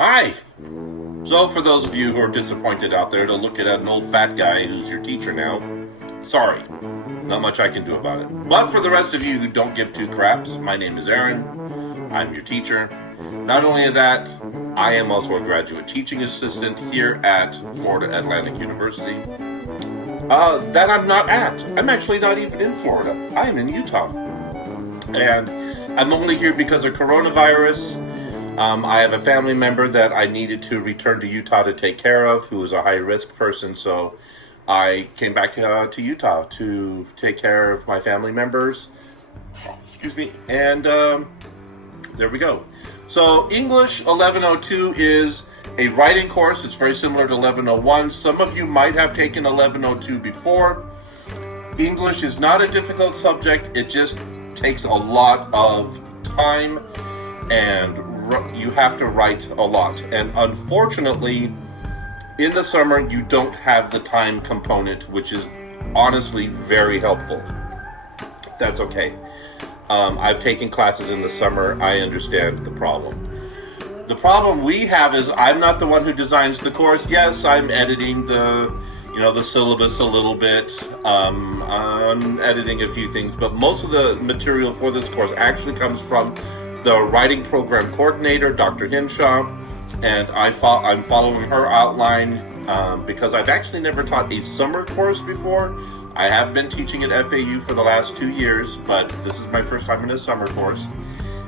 Hi! So for those of you who are disappointed out there to look at an old fat guy who's your teacher now, sorry. Not much I can do about it. But for the rest of you who don't give two craps, my name is Aaron. I'm your teacher. Not only that, I am also a graduate teaching assistant here at Florida Atlantic University. That I'm not at. I'm actually not even in Florida. I'm in Utah. And I'm only here because of coronavirus. I have a family member that I needed to return to Utah to take care of, who is a high-risk person, so I came back to Utah to take care of my family members. Excuse me. And there we go. So English 1102 is a writing course. It's very similar to 1101. Some of you might have taken 1102 before. English is not a difficult subject. It just takes a lot of time, and you have to write a lot. And unfortunately, in the summer, you don't have the time component, which is honestly very helpful. That's okay. I've taken classes in the summer. I understand the problem. The problem we have is I'm not the one who designs the course. Yes, I'm editing the syllabus a little bit. I'm editing a few things, but most of the material for this course actually comes from the writing program coordinator, Dr. Hinshaw, and I'm following her outline because I've actually never taught a summer course before. I have been teaching at FAU for the last 2 years, but this is my first time in a summer course.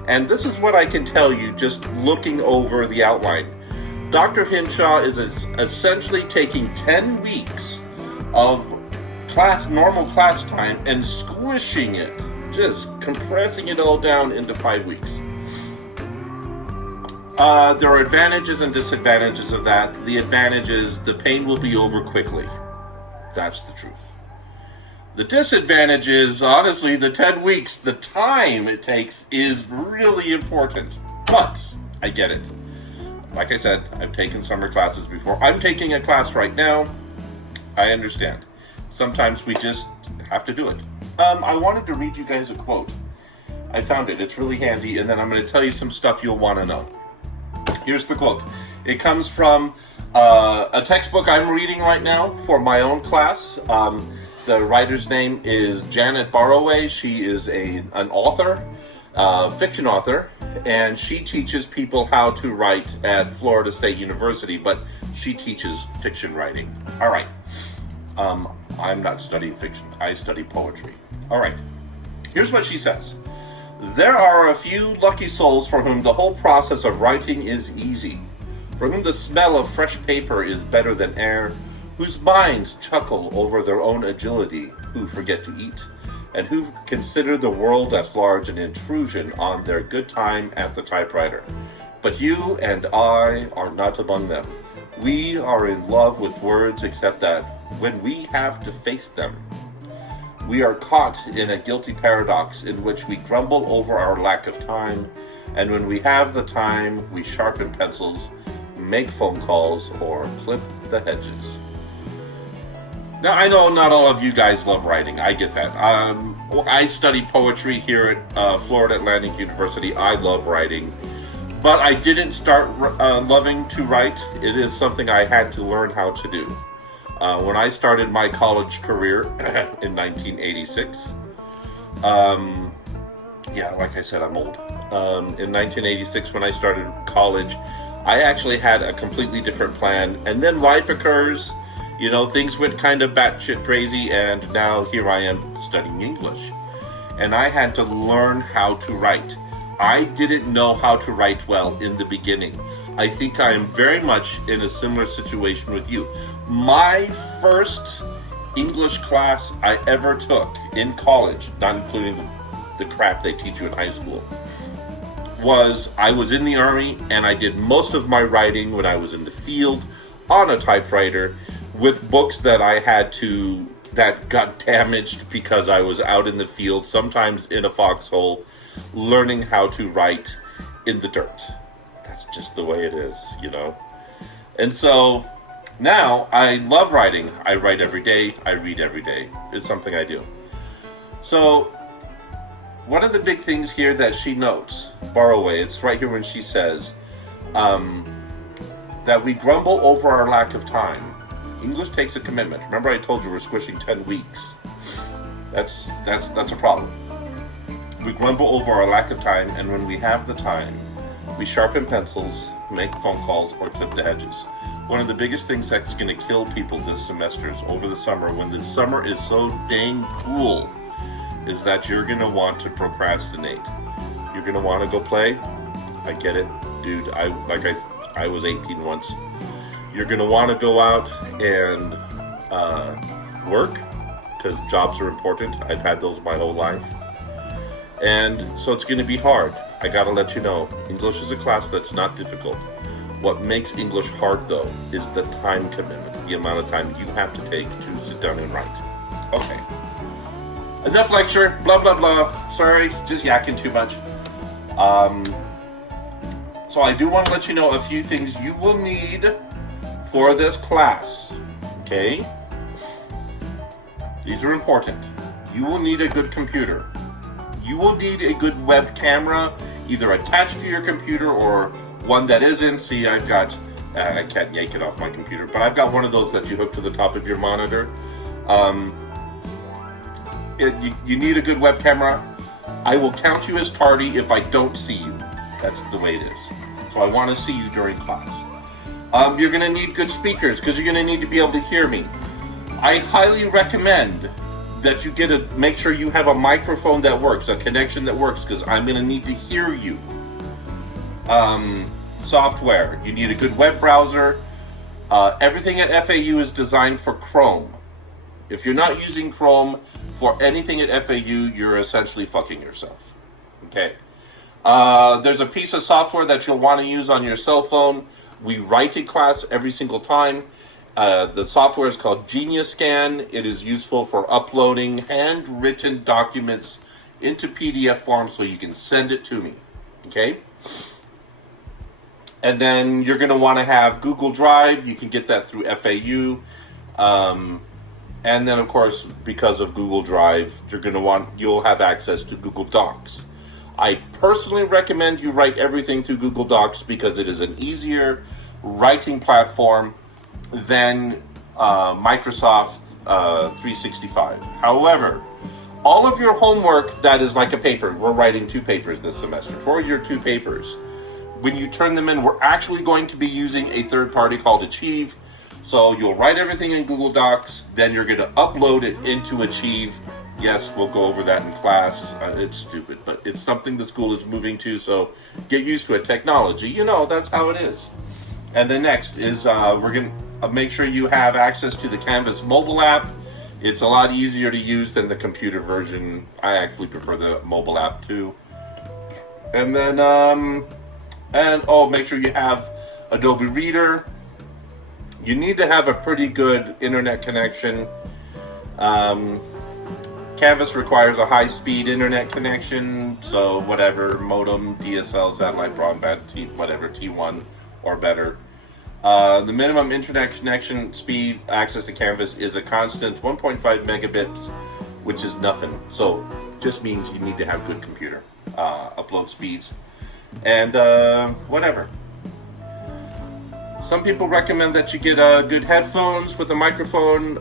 And this is what I can tell you just looking over the outline. Dr. Hinshaw is essentially taking 10 weeks of normal class time and squishing it, just compressing it all down into 5 weeks. There are advantages and disadvantages of that. The advantage is the pain will be over quickly. That's the truth. The disadvantage is, honestly, the 10 weeks, the time it takes is really important. But I get it. Like I said, I've taken summer classes before. I'm taking a class right now. I understand. Sometimes we just have to do it. I wanted to read you guys a quote. I found it. It's really handy, and then I'm going to tell you some stuff you'll want to know. Here's the quote. It comes from a textbook I'm reading right now for my own class. The writer's name is Janet Barroway. She is an author, fiction author, and she teaches people how to write at Florida State University, but she teaches fiction writing. All right. I'm not studying fiction. I study poetry. All right. Here's what she says. There are a few lucky souls for whom the whole process of writing is easy, for whom the smell of fresh paper is better than air, whose minds chuckle over their own agility, who forget to eat, and who consider the world at large an intrusion on their good time at the typewriter. But you and I are not among them. We are in love with words, except that when we have to face them, we are caught in a guilty paradox in which we grumble over our lack of time, and when we have the time, we sharpen pencils, make phone calls, or clip the hedges. Now, I know not all of you guys love writing. I get that. I study poetry here at Florida Atlantic University. I love writing. But I didn't start loving to write. It is something I had to learn how to do. When I started my college career in 1986, like I said, I'm old. In 1986, when I started college, I actually had a completely different plan. And then life occurs. Things went kind of batshit crazy, and now here I am studying English. And I had to learn how to write. I didn't know how to write well in the beginning. I think I am very much in a similar situation with you. My first English class I ever took in college, not including the crap they teach you in high school, I was in the Army, and I did most of my writing when I was in the field on a typewriter with books that that got damaged because I was out in the field, sometimes in a foxhole, learning how to write in the dirt. That's just the way it is, And so now I love writing. I write every day. I read every day. It's something I do. So one of the big things here that she notes, Barroway, it's right here when she says, that we grumble over our lack of time. English takes a commitment. Remember I told you we're squishing 10 weeks. That's a problem. We grumble over our lack of time, and when we have the time, we sharpen pencils, make phone calls, or clip the hedges. One of the biggest things that's going to kill people this semester is over the summer, when the summer is so dang cool, is that you're going to want to procrastinate. You're going to want to go play. I get it, dude. I was 18 once. You're going to want to go out and work, because jobs are important. I've had those my whole life. And so it's going to be hard. I got to let you know, English is a class that's not difficult. What makes English hard, though, is the time commitment, the amount of time you have to take to sit down and write. Okay. Enough lecture, blah, blah, blah. Sorry, just yakking too much. So I do want to let you know a few things you will need for this class, okay? These are important. You will need a good computer. You will need a good web camera, either attached to your computer or one that isn't. See, I've got, I can't yank it off my computer, but I've got one of those that you hook to the top of your monitor. You need a good web camera. I will count you as tardy if I don't see you. That's the way it is. So I want to see you during class. You're going to need good speakers because you're going to need to be able to hear me. I highly recommend that you make sure you have a microphone that works, a connection that works, because I'm going to need to hear you. Software. You need a good web browser. Everything at FAU is designed for Chrome. If you're not using Chrome for anything at FAU, you're essentially fucking yourself. Okay. There's a piece of software that you'll want to use on your cell phone. We write in class every single time. The software is called Genius Scan. It is useful for uploading handwritten documents into PDF form so you can send it to me. Okay? And then you're going to want to have Google Drive. You can get that through FAU. And then, of course, because of Google Drive, you'll have access to Google Docs. I personally recommend you write everything through Google Docs because it is an easier writing platform than Microsoft 365. However, all of your homework that is like a paper, we're writing 2 papers this semester. For your 2 papers, when you turn them in, we're actually going to be using a third party called Achieve. So you'll write everything in Google Docs, then you're going to upload it into Achieve. Yes, we'll go over that in class. It's stupid, but it's something the school is moving to, so get used to it. Technology, that's how it is. And then next is we're going to make sure you have access to the Canvas mobile app. It's a lot easier to use than the computer version. I actually prefer the mobile app too. And then, make sure you have Adobe Reader. You need to have a pretty good internet connection. Canvas requires a high-speed internet connection, so whatever, modem, DSL, satellite broadband, T1 or better. The minimum internet connection speed access to Canvas is a constant 1.5 megabits, which is nothing. So just means you need to have good computer upload speeds and whatever. Some people recommend that you get good headphones with a microphone.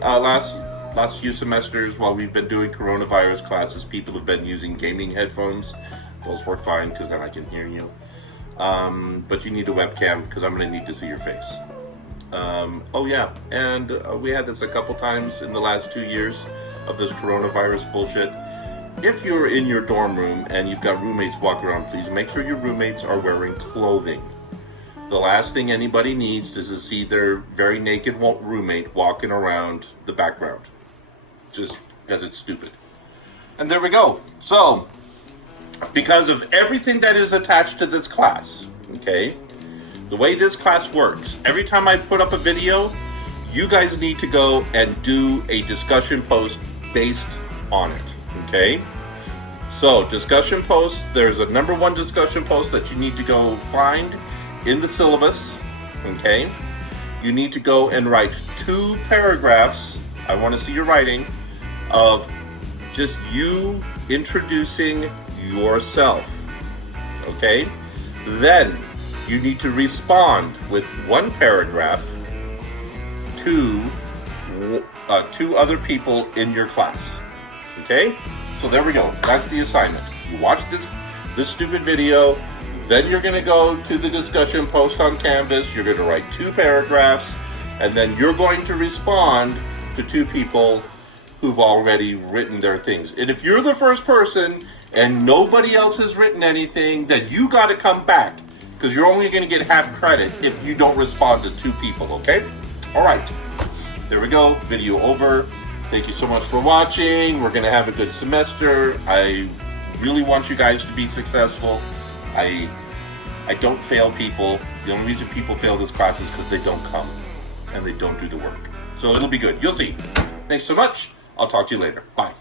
Last few semesters, while we've been doing coronavirus classes, people have been using gaming headphones. Those work fine because then I can hear you. But you need a webcam because I'm going to need to see your face. We had this a couple times in the last 2 years of this coronavirus bullshit. If you're in your dorm room and you've got roommates walk around, please make sure your roommates are wearing clothing. The last thing anybody needs is to see their very naked roommate walking around the background. Just because it's stupid. And there we go. So, because of everything that is attached to this class, okay, the way this class works, every time I put up a video, you guys need to go and do a discussion post based on it, okay? So, discussion post, there's a number 1 discussion post that you need to go find in the syllabus, okay? You need to go and write 2 paragraphs, I want to see your writing, of just you introducing yourself, okay? Then, you need to respond with one paragraph to two other people in your class. Okay? So there we go. That's the assignment. You watch this stupid video, then you're going to go to the discussion post on Canvas, you're going to write 2 paragraphs, and then you're going to respond to 2 people who've already written their things. And if you're the first person and nobody else has written anything, then you got to come back, because you're only going to get half credit if you don't respond to 2 people, okay? All right. There we go. Video over. Thank you so much for watching. We're going to have a good semester. I really want you guys to be successful. I don't fail people. The only reason people fail this class is because they don't come and they don't do the work. So it'll be good. You'll see. Thanks so much. I'll talk to you later. Bye.